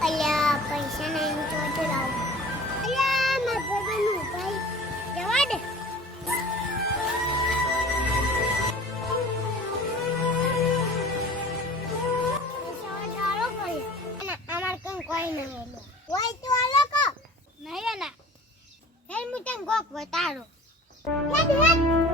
અલ્યા પૈસા નહીં તો લાવ. અલ્યા મારા ભાઈનું ભાઈ જવા દે. કોઈ નહીં હોય તો આલો કો નહીં ના હેલ મુટન ગોક વતારો હેડ હેડ